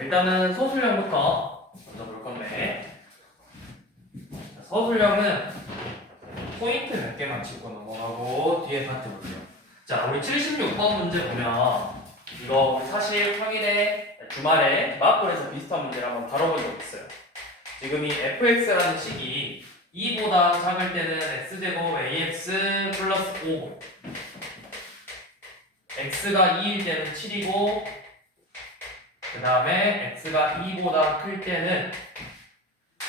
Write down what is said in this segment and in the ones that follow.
일단은 서술형부터 먼저 볼 건데, 서술형은 포인트 몇 개만 짚고 넘어가고 뒤에 파트 볼게요. 자, 우리 76번 문제 보면 이거 우리 사실 평일에 주말에 마학원에서 비슷한 문제를 한번 다뤄본 적 있어요. 지금 이 fx라는 식이 2보다 작을 때는 x제곱 ax 플러스 5, x가 2일 때는 7이고, 그 다음에 x가 2보다 클 때는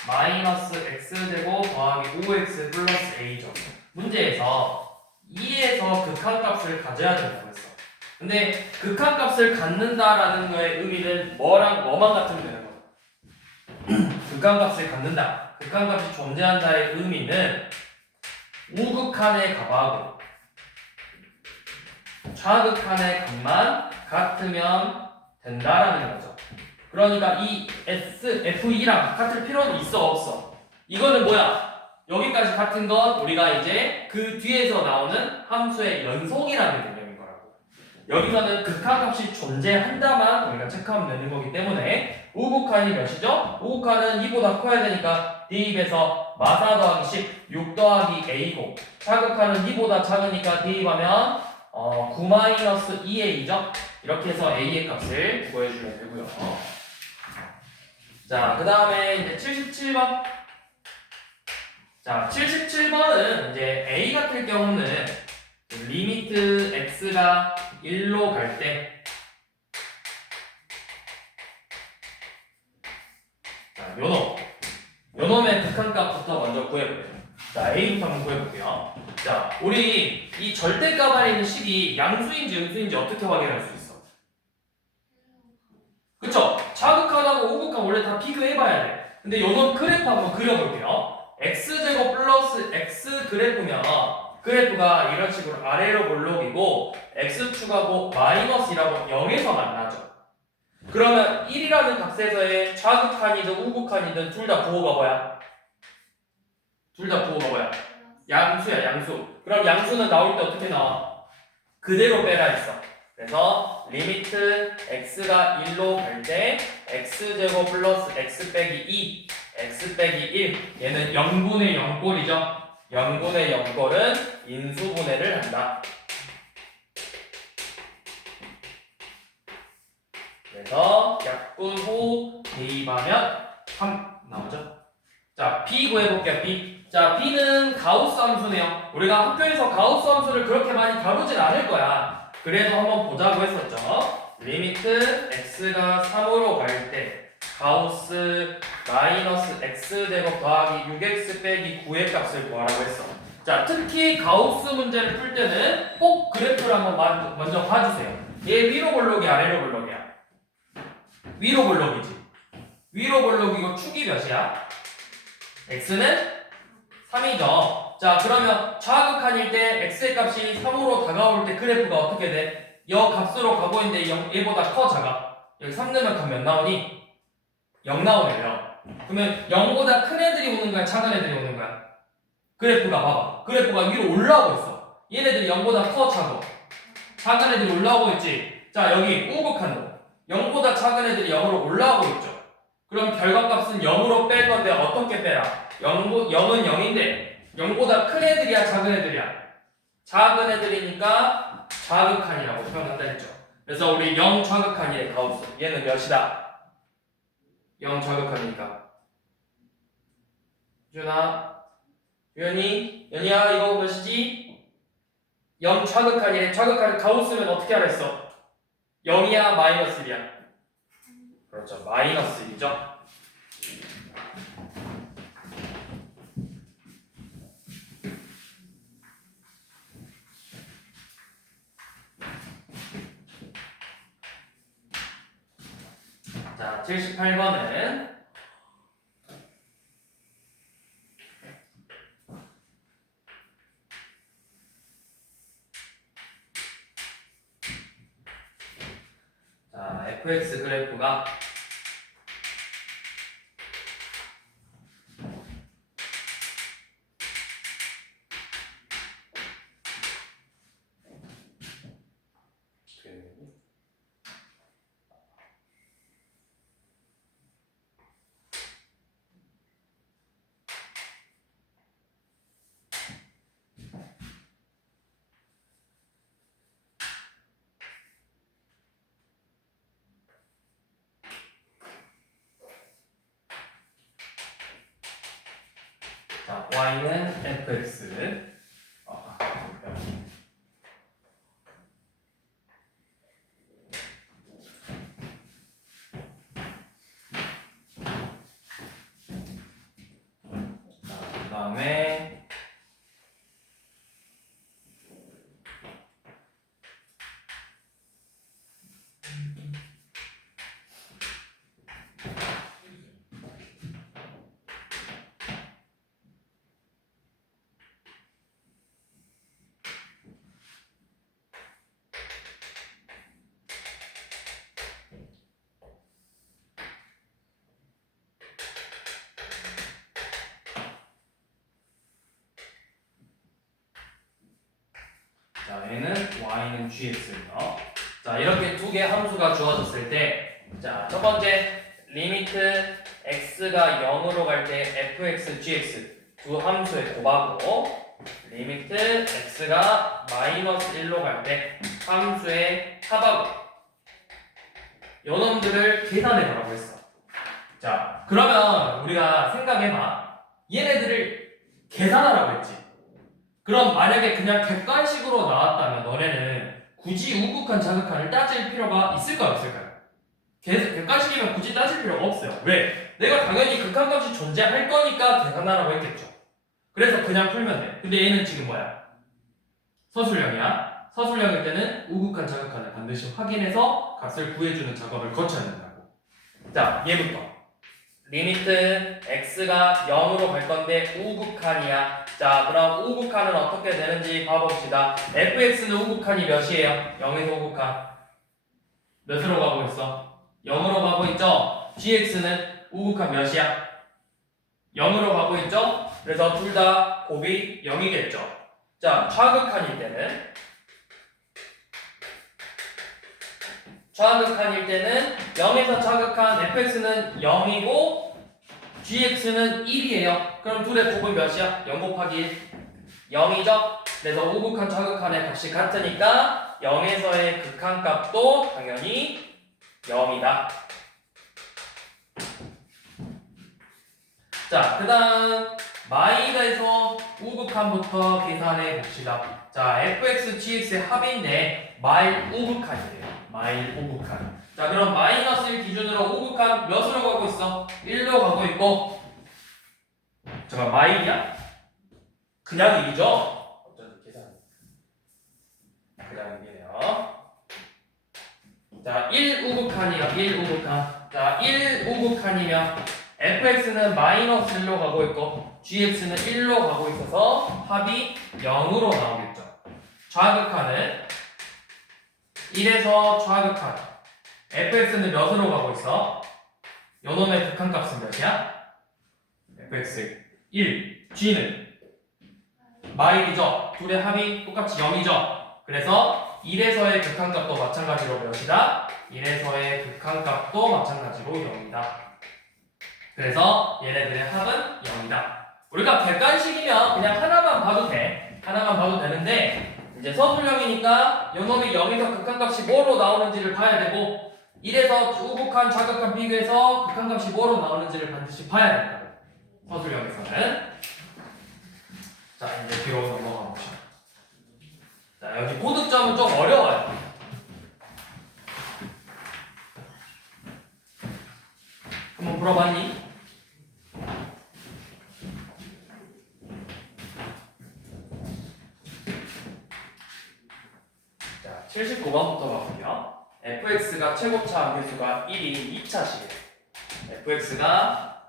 마이너스 x제곱 더하기 5x 플러스 a죠. 문제에서 2에서 극한값을 가져야 된다고 했어. 근데 극한값을 갖는다라는 거의 의미는 뭐랑 뭐만 같으면 되는 거야. 극한값을 갖는다. 극한값이 존재한다의 의미는 우극한의 값하고 좌극한의 값만 같으면 된다라는 거죠. 그러니까 이 F2랑 같을 필요는 있어 없어? 이거는 뭐야? 여기까지 같은 건 우리가 이제 그 뒤에서 나오는 함수의 연속이라는 개념인 거라고. 여기서는 극한값이 존재한다만 우리가 체크하면 되는 거기 때문에 우극한이 몇이죠? 우극한은 2보다 커야 되니까 대입해서 마사 더하기 10, 6 더하기 a고, 좌극한은 2보다 작으니까 대입하면 9-2a죠? 이렇게 해서 a의 값을 구해주면 되고요. 자, 그 다음에 이제 77번. 자, 77번은 이제 a 같은 경우는 리미트 x가 1로 갈 때, 자, 요놈의 극한값부터 먼저 구해볼게요. 자, a부터 한번 구해볼게요. 자, 우리 이 절대값 안에 있는 식이 양수인지 음수인지 어떻게 확인할 수 있어? 그쵸? 좌극한하고 우극한 원래 다 비교해봐야 돼. 근데 요놈 그래프 한번 그려볼게요. x제곱 플러스 x 그래프면 그래프가 이런 식으로 아래로 볼록이고 x축하고 마이너스이라고 0에서 만나죠. 그러면 1이라는 값에서의 좌극한이든 우극한이든 둘 다 부호가 뭐야? 둘 다 부호가 뭐야? 양수야, 양수. 그럼 양수는 나올 때 어떻게 나와? 그대로 빼라 했어. 그래서 리미트 x가 1로 갈 때 x제곱 플러스 x 빼기 2, x 빼기 1, 얘는 0분의 0꼴이죠. 0분의 0꼴은 인수분해를 한다. 그래서 약분 후 대입하면 3 나오죠. 자, b 구해볼게요. b. 자, b는 가우스 함수네요. 우리가 학교에서 가우스 함수를 그렇게 많이 다루진 않을 거야. 그래도 한번 보자고 했었죠. 리미트 x가 3으로 갈 때 가우스 마이너스 x제곱 더하기 6x 빼기 9의 값을 구하라고 했어. 자, 특히 가우스 문제를 풀 때는 꼭 그래프를 한번 먼저 봐주세요. 얘 위로 볼록이 아래로 볼록이야? 위로 볼록이지. 위로 볼록이고 축이 몇이야? x는 3이죠. 자, 그러면 좌극한일 때 x의 값이 3으로 다가올 때 그래프가 어떻게 돼? 여 값으로 가고 있는데 1보다 커 작아? 여기 3 넣으면 값 몇 나오니? 0 나오네요. 그러면 0보다 큰 애들이 오는 거야? 작은 애들이 오는 거야? 그래프가 봐봐. 그래프가 위로 올라오고 있어. 얘네들이 0보다 커 작아? 작은 애들이 올라오고 있지. 자, 여기 우극한도 0보다 작은 애들이 0으로 올라오고 있죠. 그럼 결과값은 0으로 뺄 건데 어떻게 빼라? 0은 0인데 0보다 큰 애들이야 작은 애들이야? 작은 애들이니까 좌극한이라고 표현한다 했죠. 그래서 우리 0 좌극한이래 가우스. 얘는 몇이다? 0 좌극한이니까 유준아, 연이야 이거 몇이지? 0 좌극한이래. 좌극한 가우스면 어떻게 하라 했어? 0이야 마이너스 1이야? 그렇죠, 마이너스 1이죠. 자, 78번은 자, fx 그래프가 y는 fx. 그 다음에 자, 얘는 y는 gx입니다. 자, 이렇게 두 개 함수가 주어졌을 때, 자, 첫 번째 리미트 x가 0으로 갈 때 fx, gx 두 함수의 곱하고 리미트 x가 마이너스 1로 갈 때 함수의 합하고 요 놈들을 계산해 보라고 했어. 자, 그러면 우리가 생각해봐. 얘네들을 계산하라고 했지. 그럼 만약에 그냥 객관식으로 나왔다면 너네는 굳이 우극한 자극한을 따질 필요가 있을까요? 없을까요? 객관식이면 굳이 따질 필요가 없어요. 왜? 내가 당연히 극한값이 존재할 거니까 계산하라고 했겠죠. 그래서 그냥 풀면 돼. 근데 얘는 지금 뭐야? 서술형이야. 서술형일 때는 우극한 자극한을 반드시 확인해서 값을 구해주는 작업을 거쳐야 된다고. 자, 얘부터. 리미트 x가 0으로 갈 건데 우극한이야. 자, 그럼 우극한은 어떻게 되는지 봐봅시다. fx는 우극한이 몇이에요? 0에서 우극한 몇으로 가고 있어? 0으로 가고 있죠? gx는 우극한 몇이야? 0으로 가고 있죠? 그래서 둘 다 곱이 0이겠죠. 자, 좌극한일 때는 0에서 좌극한 fx는 0이고 gx는 1이에요. 그럼 둘의 곱은 몇이야? 0 곱하기 1 0이죠? 그래서 우극한 좌극한의 값이 같으니까 0에서의 극한값도 당연히 0이다. 자, 그 다음 마이너에서 우극한부터 계산해 봅시다. 자, fx, gx의 합인데 마일 우극한이래요. 마일 우극한. 자, 그럼 마이너스 1 기준으로 우극한 몇으로 가고 있어? 1로 가고 있고. 잠깐, 마일이야? 그냥 1이죠? 어쩐지 계산. 그냥 1이네요. 자, 1 우극한이요. 1 우극한. 자, 1 우극한이면 fx는 마이너스 1로 가고 있고 gx는 1로 가고 있어서 합이 0으로 나오겠죠. 좌극한은 1에서 좌극한 fx는 몇으로 가고 있어? 요놈의 극한값은 몇이야? fx 1, g는 마일이죠. 둘의 합이 똑같이 0이죠. 그래서 1에서의 극한값도 마찬가지로 몇이다? 1에서의 극한값도 마찬가지로 0이다. 그래서 얘네들의 합은 0이다. 우리가 객관식이면 그냥 하나만 봐도 돼. 하나만 봐도 되는데 이제 서술형이니까 요놈이 0에서 극한값이 뭐로 나오는지를 봐야 되고 1에서 우극한, 좌극한 비교해서 극한값이 뭐로 나오는지를 반드시 봐야 된다. 서술형에서는. 자, 이제 뒤로 넘어가 봅시다. 자, 여기 고득점은 좀 어려워요. 한번 풀어봤니? 자, 79번부터 가볼게요. fx가 최고차 함계수가 1인 2차식이에요. fx가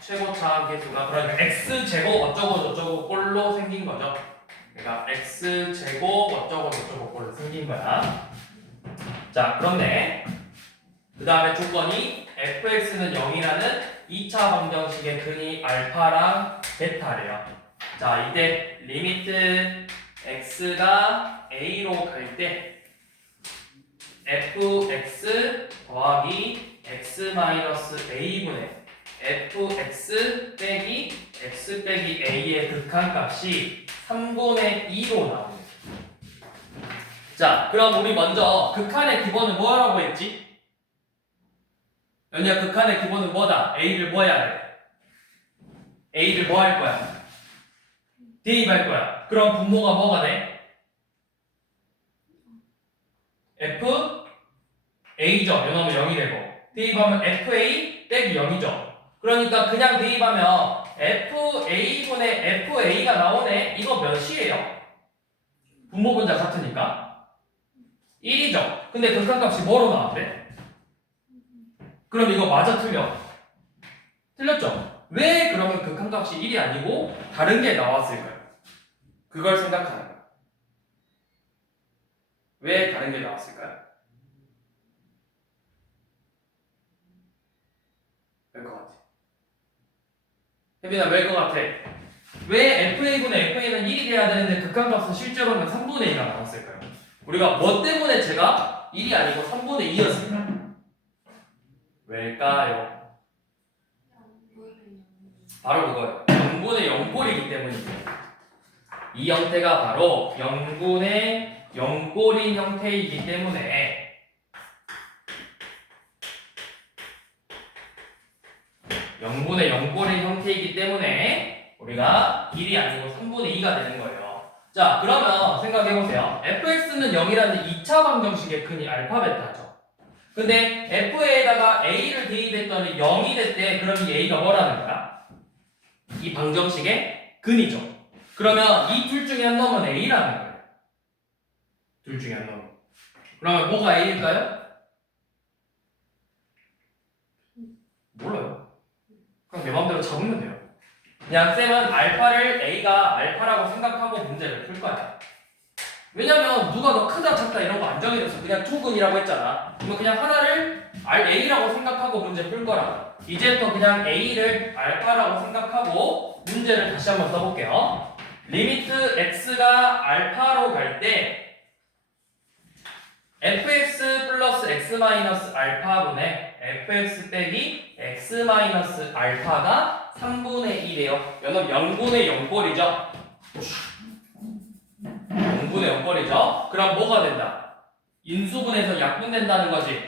최고차 함계수가 그러니까 x제곱 어쩌고 저쩌고 꼴로 생긴 거죠. 그러니까 x제곱 어쩌고 저쩌고 꼴로 생긴 거야. 자, 그런데 그 다음에 조건이 fx는 0이라는 2차 방정식의 근이 알파랑 베타래요. 자, 이때 리미트 x가 a로 갈 때 fx 더하기 x 마이너스 a분의 fx 빼기 x 빼기 a의 극한값이 3분의 2로 나옵니다. 자, 그럼 우리 먼저 극한의 기본은 뭐라고 했지? 연희야, 극한의 기본은 뭐다? a를 뭐 해야 돼? a를 뭐 할 거야? 대입할 거야. 그럼 분모가 뭐가 돼? f a죠. 요놈은 0이 되고 대입하면 fa 빼기 0이죠. 그러니까 그냥 대입하면 fa분의 fa가 나오네. 이거 몇이에요? 분모 분자 같으니까 1이죠. 근데 극한값이 뭐로 나왔대? 그럼 이거 맞아 틀려? 틀렸죠? 왜 그러면 극한값이 1이 아니고 다른 게 나왔을까요? 그걸 생각하는 거야. 왜 다른 게 나왔을까요? 왜 것 같아? 혜빈아 왜 것 같아? 왜 FA분의 FA는 1이 돼야 되는데 극한값은 실제로는 3분의 2가 나왔을까요? 우리가 뭐 때문에 제가 1이 아니고 3분의 2였을까요? 왜일까요? 바로 그거예요. 0분의 0꼴이기 때문이죠. 이 형태가 바로 0분의 0꼴인 형태이기 때문에 0분의 0꼴인 형태이기 때문에 우리가 1이 아니고 3분의 2가 되는 거예요. 자, 그러면 생각해보세요. fx는 0이라는 2차 방정식의 근이 알파 베타죠. 근데 f에다가 a를 대입했더니 0이 됐대. 그럼 이 a가 뭐라는 거야? 이 방정식의 근이죠. 그러면 이 둘 중에 한 놈은 a라는 거예요. 둘 중에 한 놈. 그러면 뭐가 a일까요? 몰라요. 그냥 내 마음대로 잡으면 돼요. 그냥 쌤은 알파를 a가 알파라고 생각하고 문제를 풀 거야. 왜냐면 누가 더 크다 작다 이런 거 안 정해져서 그냥 초근이라고 했잖아. 그러면 그냥 하나를 a라고 생각하고 문제 풀 거라. 이제부터 그냥 a를 알파라고 생각하고 문제를 다시 한번 써볼게요. 리미트 x가 알파로 갈 때 fx 플러스 x 마이너스 알파분의 fx 빼기 x 마이너스 알파가 3분의 1이에요. 여러분 0분의 0꼴이죠? 0분의 0꼴이죠? 그럼 뭐가 된다? 인수분해서 약분된다는 거지.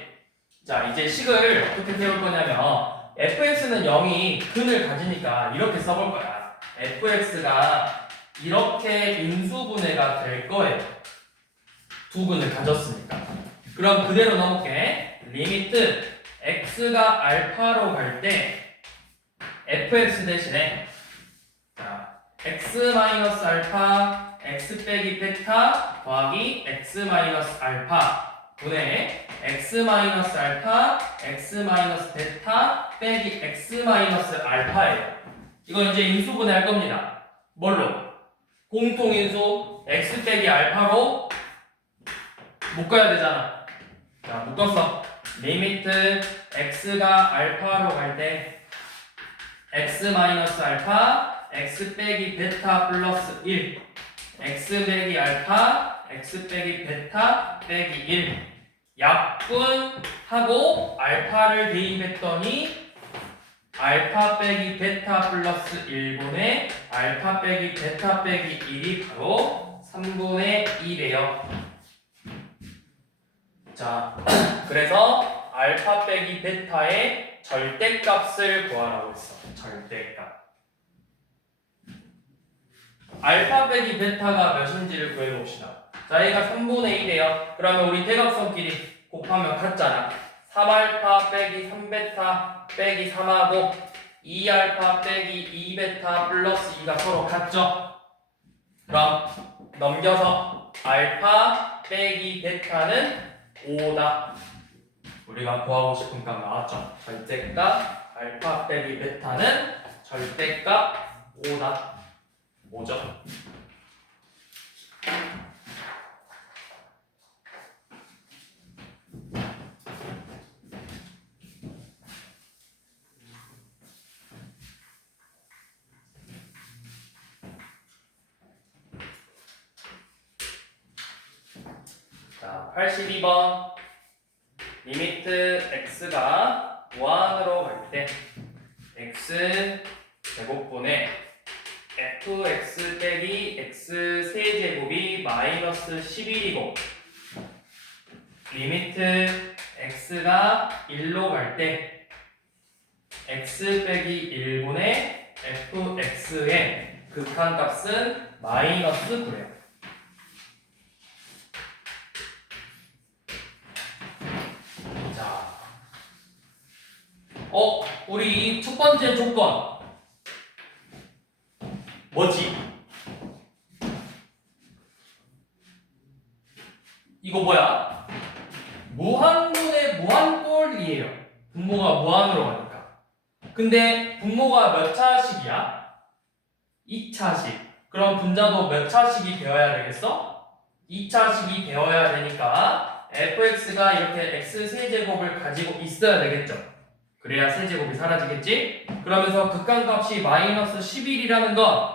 자, 이제 식을 어떻게 세울 거냐면 fx는 0이 근을 가지니까 이렇게 써볼 거야. fx가 이렇게 인수분해가 될 거예요. 두 근을 가졌으니까. 그럼 그대로 넣어볼게. 리미트 x가 알파로 갈 때 fx 대신에 자, x 마이너스 알파 x 빼기 베타 더하기 x 마이너스 알파 분의 x 마이너스 알파 x 마이너스 베타 빼기 x 마이너스 알파예요. 이건 이제 인수분해 할 겁니다. 뭘로? 공통인수 x 빼기 알파로 묶어야 되잖아. 자, 묶었어. 리미트 x가 알파로 갈 때 x 마이너스 알파 x 빼기 베타 플러스 1 x 빼기 알파 x 빼기 베타 빼기 1 약분하고 알파를 대입했더니 알파 빼기 베타 플러스 1분의 알파 빼기 베타 빼기 1이 바로 3분의 1이에요. 자, 그래서 알파 빼기 베타의 절대값을 구하라고 했어. 절대값. 알파 빼기 베타가 몇인지를 구해봅시다. 자, 얘가 3분의 1이에요. 그러면 우리 대각선끼리 곱하면 같잖아. 3알파 빼기 3베타 빼기 3하고 2알파 빼기 2베타 플러스 2가 서로 같죠? 그럼 넘겨서 알파 빼기 베타는 5다. 우리가 구하고 싶은 값 나왔죠? 절대값 알파 빼기 베타는 절대값 5다. 5죠. 자, 82번 리미트 x가 무한으로 갈 때 x 제곱분의 fx 빼기 x 세제곱이 마이너스 11이고 리미트 x가 1로 갈 때 x 빼기 1분의 fx의 극한값은 마이너스 9래요. 자, 우리 첫 번째 조건 뭐지? 이거 뭐야? 무한분의 무한꼴이에요. 분모가 무한으로 가니까. 근데 분모가 몇 차식이야? 2차식. 그럼 분자도 몇 차식이 되어야 되겠어? 2차식이 되어야 되니까 fx가 이렇게 x 세제곱을 가지고 있어야 되겠죠. 그래야 세제곱이 사라지겠지? 그러면서 극한값이 마이너스 11이라는 건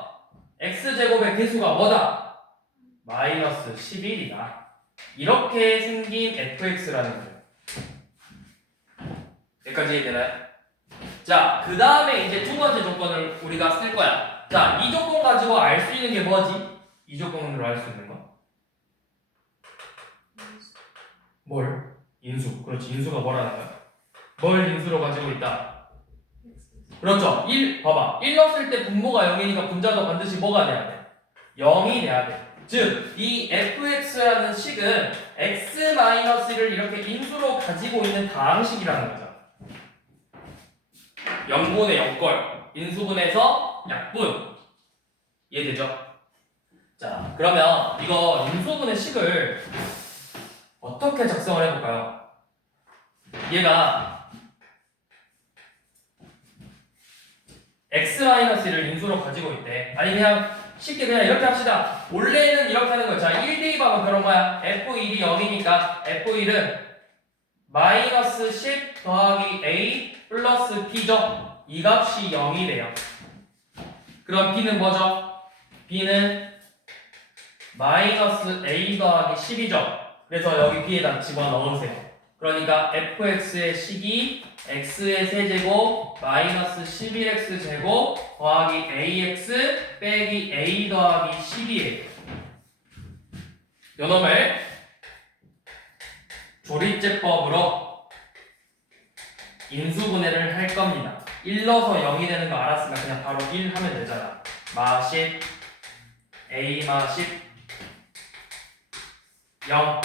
x제곱의 개수가 뭐다? 마이너스 11이다. 이렇게 생긴 fx라는 거예요. 여기까지 이해되나요? 자, 그 다음에 이제 두 번째 조건을 우리가 쓸 거야. 자, 이 조건 가지고 알 수 있는 게 뭐지? 이 조건으로 알 수 있는 거? 뭘? 인수. 그렇지, 인수가 뭐라는 거야? 뭘 인수로 가지고 있다? 그렇죠. 1, 봐봐. 1 넣었을 때 분모가 0이니까 분자도 반드시 뭐가 돼야 돼? 0이 돼야 돼. 즉, 이 fx라는 식은 x-를 이렇게 인수로 가지고 있는 다항식이라는 거죠. 0분의 0걸, 인수분해서 약분. 이해되죠? 자, 그러면 이거 인수분해 식을 어떻게 작성을 해볼까요? 얘가 x-를 인수로 가지고 있대. 아니 그냥 쉽게 그냥 이렇게 합시다. 원래는 이렇게 하는 거야. 자, 1대입하면 그런 거야. f1이 0이니까 f1은 마이너스 10 더하기 a 플러스 b죠. 이 값이 0이래요. 그럼 b는 뭐죠? b는 마이너스 a 더하기 10이죠. 그래서 여기 b에다 집어넣으세요. 그러니까 fx의 식이 x의 세제곱 마이너스 11x 제곱 더하기 ax 빼기 a 더하기 10이에요. 요놈을 조립제법으로 인수분해를 할 겁니다. 1 넣어서 0이 되는 거 알았으니까 그냥 바로 1 하면 되잖아. 마 10, a 마 10, 0.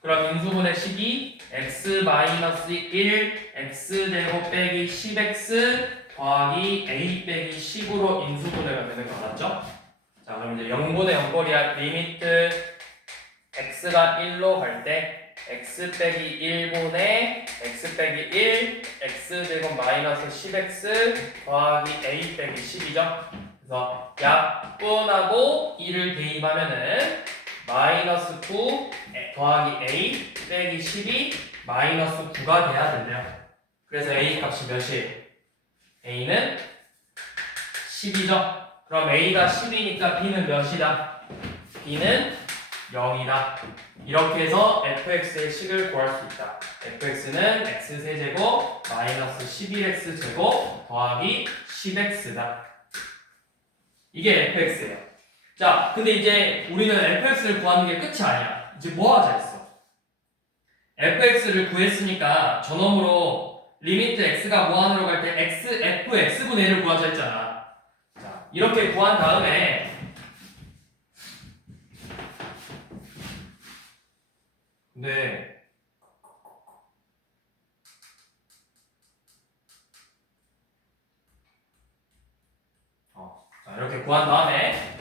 그럼 인수분해 식이 x-1 x제곱 빼기 10x 더하기 a 빼기 10으로 인수분해가 되는 거 알았죠? 자, 그럼 이제 0분의 0거리야. 리미트 x가 1로 갈 때 x 빼기 1분의 x 빼기 1 x제곱 마이너스 10x 더하기 a 빼기 10이죠? 그래서 약분하고 1을 대입하면은 마이너스 9 더하기 a 빼기 10이 마이너스 9가 돼야 된대요. 그래서 a 값이 몇이에요? a는 10이죠. 그럼 a가 10이니까 b는 몇이다? b는 0이다. 이렇게 해서 fx의 식을 구할 수 있다. fx는 x세제곱 마이너스 11x 제곱 더하기 10x다. 이게 fx예요. 자, 근데 이제 우리는 fx를 구하는 게 끝이 아니야. 이제 뭐 하자 했어? fx를 구했으니까 저놈으로 리미트 x가 무한으로 갈 때 fx분의 1을 구하자 했잖아. 자, 이렇게 구한 다음에 근데 자, 이렇게 구한 다음에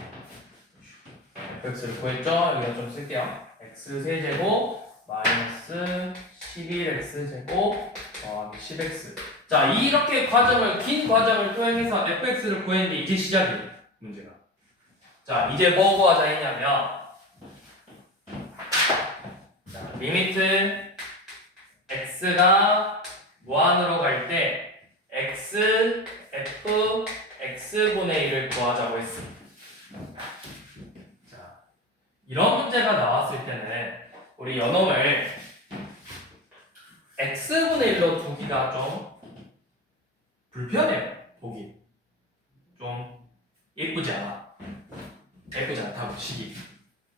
fx를 구했죠? 여기다 좀 쓸게요. x세제곱 마이너스 11x제곱 더하기 10x. 자, 이렇게 긴 과정을 통해서 fx를 구했는데 이제 시작이에요. 문제가. 자, 이제 뭐 구하자 했냐면 자, 리미트 x가 무한으로 갈 때 x, f, x분의 1을 구하자고 했습니다. 자, 이런 문제가 나왔을 때는 우리 요놈을 x분의 1로 두기가 좀 불편해요. 보기 좀 예쁘지 않아. 예쁘지 않다고 치기.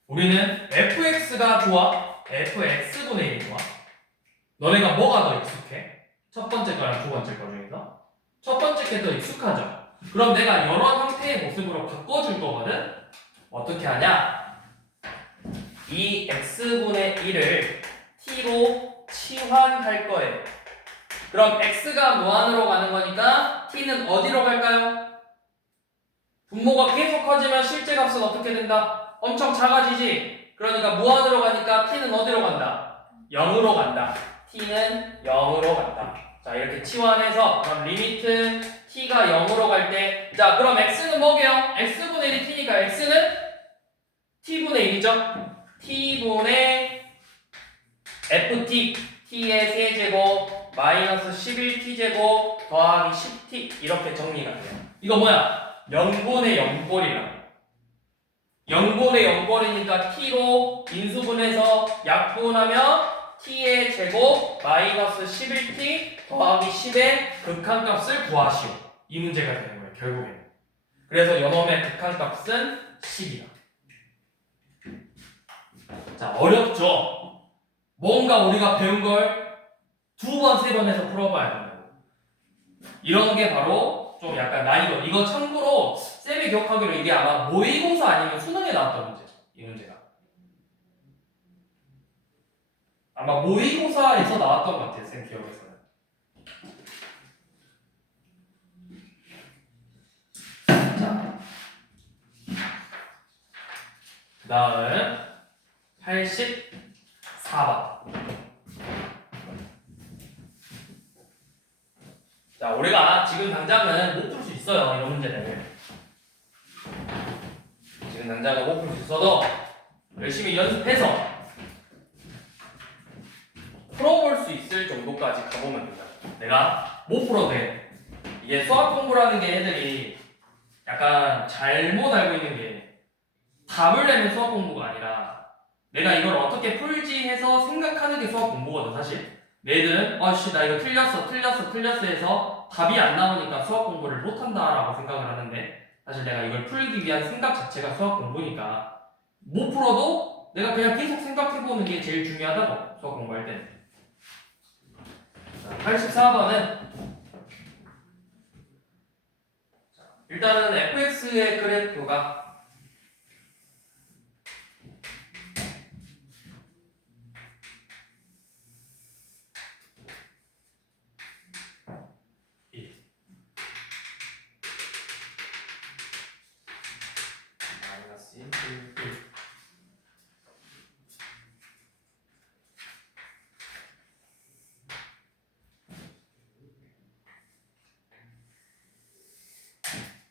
우리는 fx가 좋아? fx분의 1이 좋아? 너네가 뭐가 더 익숙해? 첫 번째 거랑 두 번째 거 중에서? 첫 번째 게 더 익숙하죠? 그럼 내가 이런 형태의 모습으로 바꿔줄 거거든? 어떻게 하냐? 이 x분의 1을 t로 치환할 거예요. 그럼 x가 무한으로 가는 거니까 t는 어디로 갈까요? 분모가 계속 커지면 실제 값은 어떻게 된다? 엄청 작아지지? 그러니까 무한으로 가니까 t는 어디로 간다? 0으로 간다. t는 0으로 간다. 자, 이렇게 치환해서 그럼 리미트 t가 0으로 갈 때, 자, 그럼 x는 뭐게요? x분의 1이 t니까 x는 t분의 1이죠? t분의 ft, t의 세제곱 마이너스 11t제곱 더하기 10t 이렇게 정리가 돼요. 이거 뭐야? 0분의 0꼴이라. 0분의 0꼴이니까 t로 인수분해서 약분하면 t의 제곱 마이너스 11t 더하기 10의 극한값을 구하시오. 이 문제가 되는 거예요, 결국에는. 그래서 요놈의 극한값은 10이다. 자, 어렵죠? 뭔가 우리가 배운 걸 두 번, 세 번 해서 풀어봐야 된다고. 이런 게 바로 좀 약간 난이도. 이거 참고로 쌤이 기억하기로 이게 아마 모의고사 아니면 수능에 나왔던 문제. 이 문제가. 아마 모의고사에서 나왔던 것 같아요, 쌤 기억에서는. 자, 그 다음 84번. 자, 우리가 지금 당장은 못 풀 수 있어요, 이런 문제를. 지금 당장은 못 풀 수 있어도 열심히 연습해서 풀어볼 수 있을 정도까지 가보면 된다. 내가 못 풀어도 돼. 이게 수학 공부라는 게 애들이 약간 잘못 알고 있는 게 답을 내면 수학 공부가 아니라 내가 이걸 어떻게 풀지 해서 생각하는 게 수학 공부거든, 사실. 애들은 아씨 나 이거 틀렸어 해서 답이 안 나오니까 수학 공부를 못한다라고 생각을 하는데 사실 내가 이걸 풀기 위한 생각 자체가 수학 공부니까 못 풀어도 내가 그냥 계속 생각해보는 게 제일 중요하다고 수학 공부할 때는. 84번은 일단은 fx의 그래프가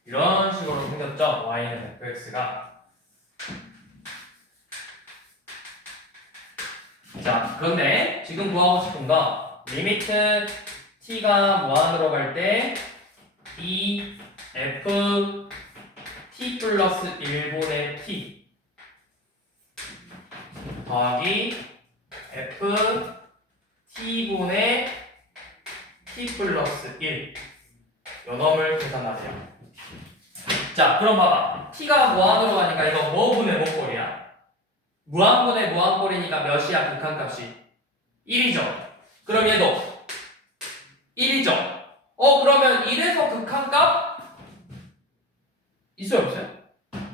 이런 식으로 생겼죠. y는 fx가. 자, 그런데 지금 구하고 싶은 거 리미트 t가 무한으로 갈 때 이 f t 플러스 1분의 t 더하기 f t분의 t 플러스 1 요놈을 계산하세요. 자, 그럼 봐봐. t가 무한으로 가니까 이거 뭐 분의 뭐 꼴이야? 무한분의 무한꼴이니까 몇이야? 극한값이 1이죠. 그럼 얘도 1이죠. 그러면 1에서 극한값 있어요, 없어요?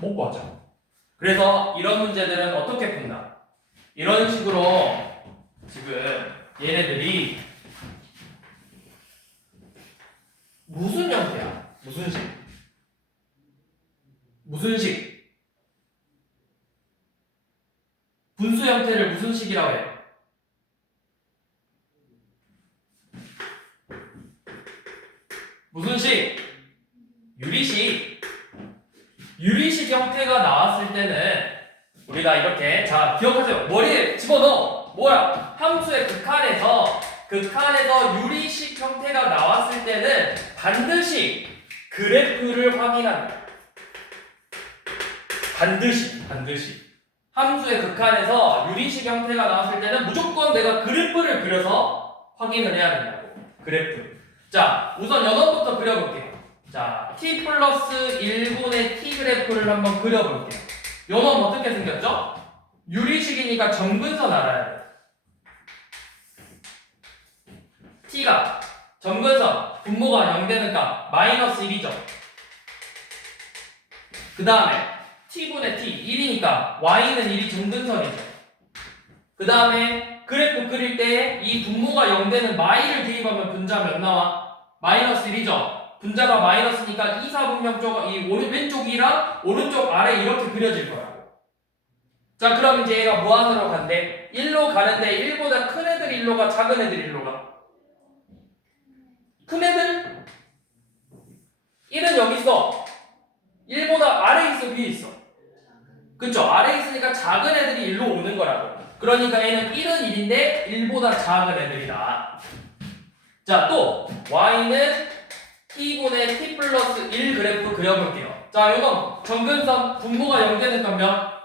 못 구하죠. 그래서 이런 문제들은 어떻게 푼다? 이런 식으로 지금 얘네들이 무슨 형태야? 무슨 식? 무슨 식? 분수 형태를 무슨 식이라고 해? 무슨 식? 유리식. 유리식 형태가 나왔을 때는 우리가 이렇게 자 기억하세요. 머리에 집어넣어. 뭐야? 함수의 극한에서 유리식 형태가 나왔을 때는 반드시 그래프를 확인한다. 반드시 함수의 극한에서 유리식 형태가 나왔을 때는 무조건 내가 그래프를 그려서 확인을 해야 된다고. 그래프. 자, 우선 연원부터 그려볼게요. 자, t 플러스 1분의 t 그래프를 한번 그려볼게요. 연원 어떻게 생겼죠? 유리식이니까 점근선 알아야 돼. t가 점근선 분모가 0 되는 값 마이너스 1이죠. 그 다음에 t분의 t 1이니까 y는 1이 정근선이죠. 그 다음에 그래프 그릴 때 이 분모가 0되는 마이를 대입하면 분자 몇 나와? 마이너스 1이죠. 분자가 마이너스니까 이사분면 쪽, 이 왼쪽이랑 오른쪽 아래 이렇게 그려질 거라고. 자, 그럼 이제 얘가 무한으로 간대. 1로 가는데 1보다 큰 애들 1로 가, 작은 애들 1로 가? 큰 애들? 1은 여기 있어. 1보다 아래에 있어, 위에 있어? 그쵸? 아래에 있으니까 작은 애들이 1로 오는 거라고. 그러니까 얘는 1은 1인데 1보다 작은 애들이다. 자, 또 y는 t분의 t 플러스 1 그래프 그려볼게요. 자, 이건 정근선 분모가 0 되는 건 몇?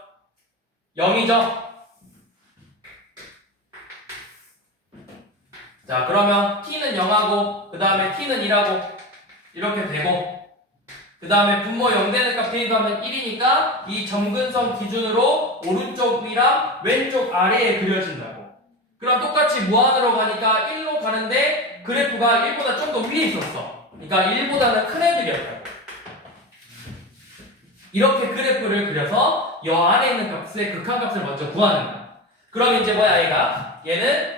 0이죠? 자, 그러면 t는 0하고 그 다음에 t는 1하고 이렇게 되고 그 다음에 분모 0 되는 값 대입하면 1이니까 이 정근선 기준으로 오른쪽 위랑 왼쪽 아래에 그려진다고. 그럼 똑같이 무한으로 가니까 1로 가는데 그래프가 1보다 좀 더 위에 있었어. 그러니까 1보다는 큰 애들이었다고. 이렇게 그래프를 그려서 이 안에 있는 값의 극한값을 먼저 구하는 거야. 그럼 이제 뭐야 얘가? 얘는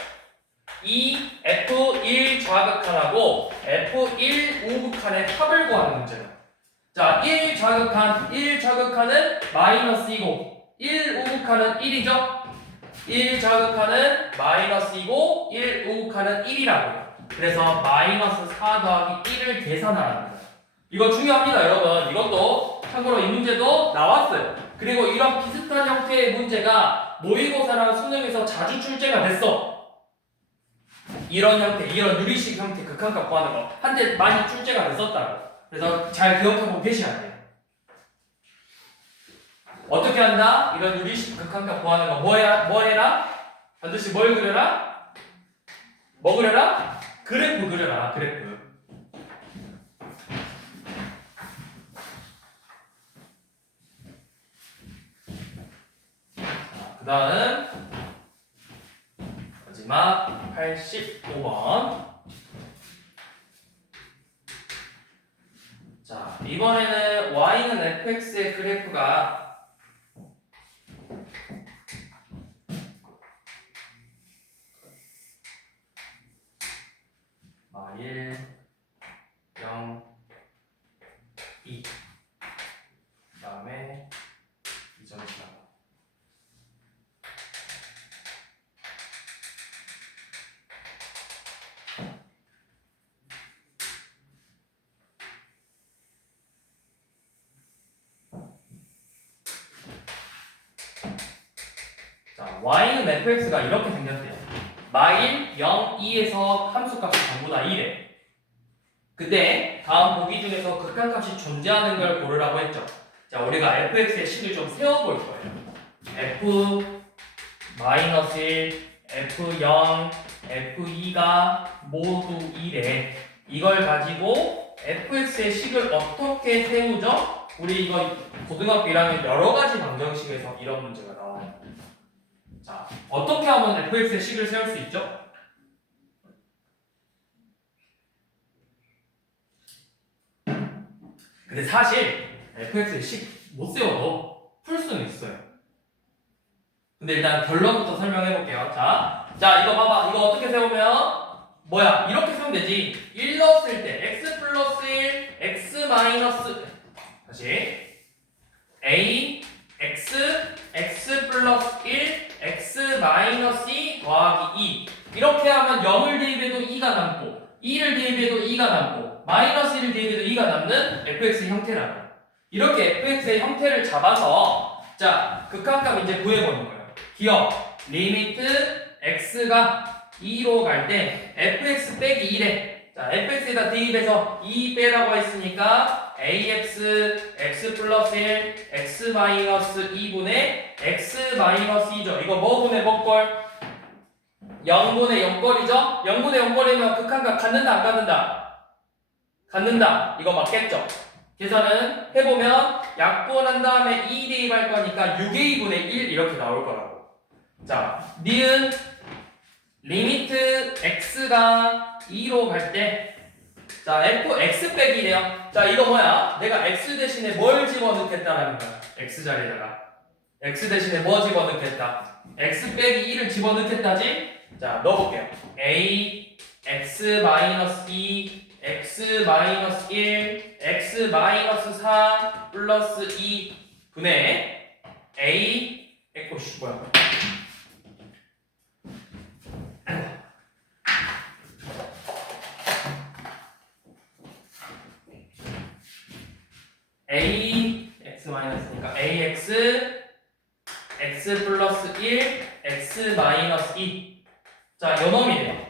이 F1 좌극한하고 F1 우극한의 합을 구하는 문제다. 자, 1 좌극한은 마이너스이고 1 우극한은 1이죠? 1 좌극한은 마이너스이고 1 우극한은 1이라고요. 그래서 마이너스 4 더하기 1을 계산하라는 거예요. 이거 중요합니다, 여러분. 이것도 참고로 이 문제도 나왔어요. 그리고 이런 비슷한 형태의 문제가 모의고사랑 수능에서 자주 출제가 됐어. 이런 형태, 이런 유리식 형태 극한값 구하는 거 한때 많이 출제가 됐었다고. 그래서 잘 기억하고 계셔야 돼요. 어떻게 한다? 이런 유리식 극한값 구하는 거 뭐 해라? 반드시 뭘 그려라? 뭐 그려라? 그래프 그려라, 그래프. 그 다음 마지막 85번. 자, 이번에는 y는 fx의 그래프가 아, 1, 0, 2. 그 다음에 2점 지나가. 자, y는 fx가 이렇게 생겼대요. 마일 0, 2에서 함수값이 전부 다 1에. 근데 다음 보기 중에서 극한값이 존재하는 걸 고르라고 했죠. 자, 우리가 fx의 식을 좀 세워볼 거예요. f-1, f0, f2가 모두 1에 이걸 가지고 fx의 식을 어떻게 세우죠? 우리 이거 고등학교 1학년 여러 가지 방정식에서 이런 문제가 나와요. 자, 어떻게 하면 fx의 식을 세울 수 있죠? 근데 사실 fx의 식 못 세워도 풀 수는 있어요. 근데 일단 결론부터 설명해 볼게요. 자, 이거 봐봐. 이거 어떻게 세우면 뭐야? 이렇게 세우면 되지. 1 넣었을 때 x 플러스 1, x 마이너스 다시 a, x 플러스 1, x 마이너스 2 더하기 2 이렇게 하면 0을 대입해도 2가 남고 2를 대입해도 2가 남고 마이너스 1을 대입해도 2가 남는 fx의 형태라고. 이렇게 fx의 형태를 잡아서 자, 극한값 이제 구해보는 거예요. 기억, 리미트 x가 2로 갈 때 fx 빼기 1에 자, fx에다 대입해서 2 빼라고 했으니까 ax, x 플러스 1, x 마이너스 2분의 x 마이너스 2죠. 이거 뭐 분의 뭐걸? 0분의 0걸이죠? 0분의 0걸이면 극한값 갖는다 안 갖는다? 갖는다. 이거 맞겠죠? 계산은 해보면 약분한 다음에 2 대입할 거니까 6a 분의 1 이렇게 나올 거라고. 자, 니은 리미트 x가 2로 갈 때 자, fx 빼기 1이에요. 자, 이거 뭐야? 내가 x 대신에 뭘 집어넣겠다라는 거야. x 자리에다가. x 대신에 뭐 집어넣겠다. x 빼기 1을 집어넣겠다지? 자, 넣어볼게요. a, x 마이너스 2, x 마이너스 1, x 마이너스 4 플러스 2 분의 a, 오씨, 뭐야. a x 마이너스니까 ax x 플러스 1 x 마이너스 2. 자, 요놈이래요.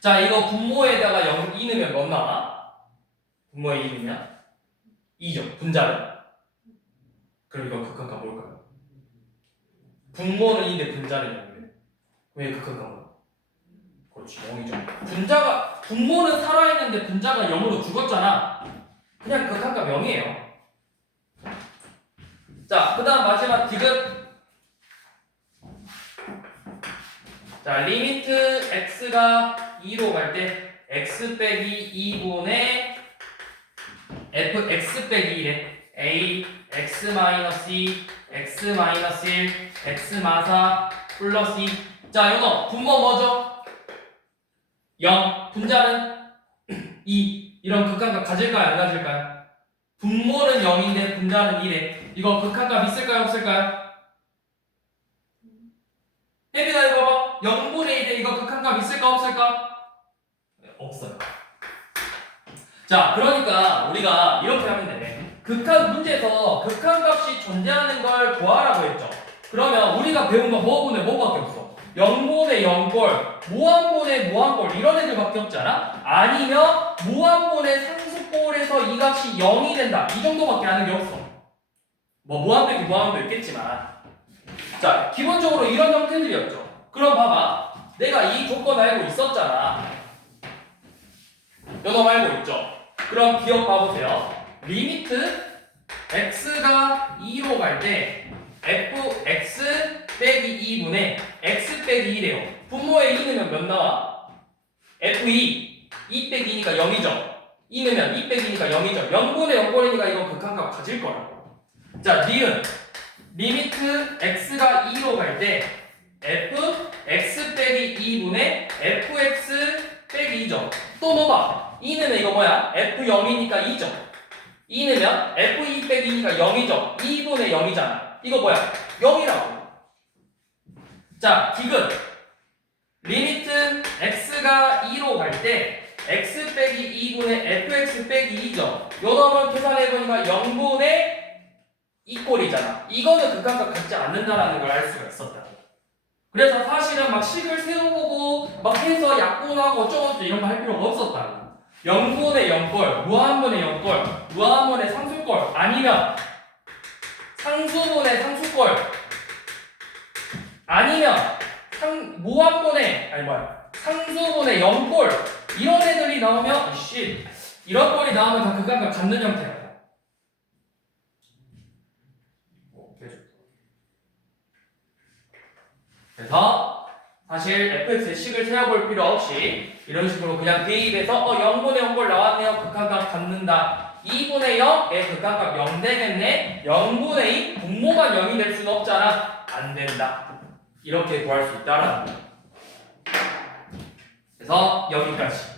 자, 이거 분모에다가 0 2 넣으면 몇 나와? 분모에 2 넣으면 2죠. 분자는. 그럼 이거 극한값 뭘까요? 분모는 2인데 분자는 0이래. 왜 극한값은? 그렇지, 0이죠. 분모는 살아있는데 분자가 0으로 죽었잖아. 그냥 극한값 0이에요. 자, 그 다음 마지막 디귿. 자, 리미트 x가 2로 갈 때 x 빼기 2분의 fx 빼기 1에 a x 마이너스 2 x 마이너스 1 x 마사 플러스 2. 자, 이거 분모 뭐죠? 0. 분자는 2. 이런 극한값 가질까요? 안 가질까요? 분모는 0인데 분자는 1에 이거 극한값 있을까요? 없을까요? 혜빈아 이거 봐봐. 0분의 1에 이거 극한값 있을까? 없을까? 네, 없어요. 자, 그러니까 우리가 이렇게 하면 돼. 문제에서 극한값이 존재하는 걸 구하라고 했죠. 그러면 우리가 배운 건 뭐분의 뭐밖에 없어. 0분의 0꼴, 무한분의 무한꼴 이런 애들밖에 없잖아. 아니면 무한분의 상수꼴에서 이 값이 0이 된다. 이 정도밖에 아는 게 없어. 뭐 무한 빼기 무한도 있겠지만. 자, 기본적으로 이런 형태들이었죠. 그럼 봐봐. 내가 이 조건 알고 있었잖아. 요놈 알고 있죠? 그럼 기억 봐보세요. 리미트 x가 2로 갈 때 fx 빼기 2분의 x 빼기 1이에요. 분모에 2 넣으면 몇 나와? f2 2 빼기 2니까 0이죠. 2 넣으면 2 빼기 2니까 0이죠. 0분의 0꼴이니까 이거 극한값 가질 거라고. 자, 니은 리미트 x가 2로 갈 때 fx 빼기 2분의 fx 빼기 2죠. 또 넣어봐. 2 넣으면 이거 뭐야? f0이니까 2죠. 2 넣으면 f2 빼기 2니까 0이죠. 2분의 0이잖아. 이거 뭐야? 0이라고. 자, 디귿. 리미트 x가 2로 갈 때 x 빼기 2분의 fx 빼기 2죠. 요 놈을 계산해보니까 0분의 2꼴이잖아. 이거는 극한값 갖지 않는다라는 걸 알 수가 있었다. 그래서 사실은 막 식을 세워보고 막 해서 약분하고 어쩌고저쩌고 이런 거 할 필요가 없었다. 0분의 0꼴, 무한분의 0꼴, 무한분의 상수꼴 아니면 상수분의 상수꼴 아니면 상수분의 0꼴 이런 애들이 나오면 이런 꼴이 나오면 다 극한값 갖는 형태야. 그래서 사실 fx의 식을 세워볼 필요 없이 이런 식으로 그냥 대입해서 0분의 0꼴 나왔네요. 극한값 갖는다. 2분의 0의 극한값 0 되겠네. 0분의 2 분모만 0이 될 수는 없잖아. 안 된다. 이렇게 구할 수 있다라는 거예요. 그래서 여기까지.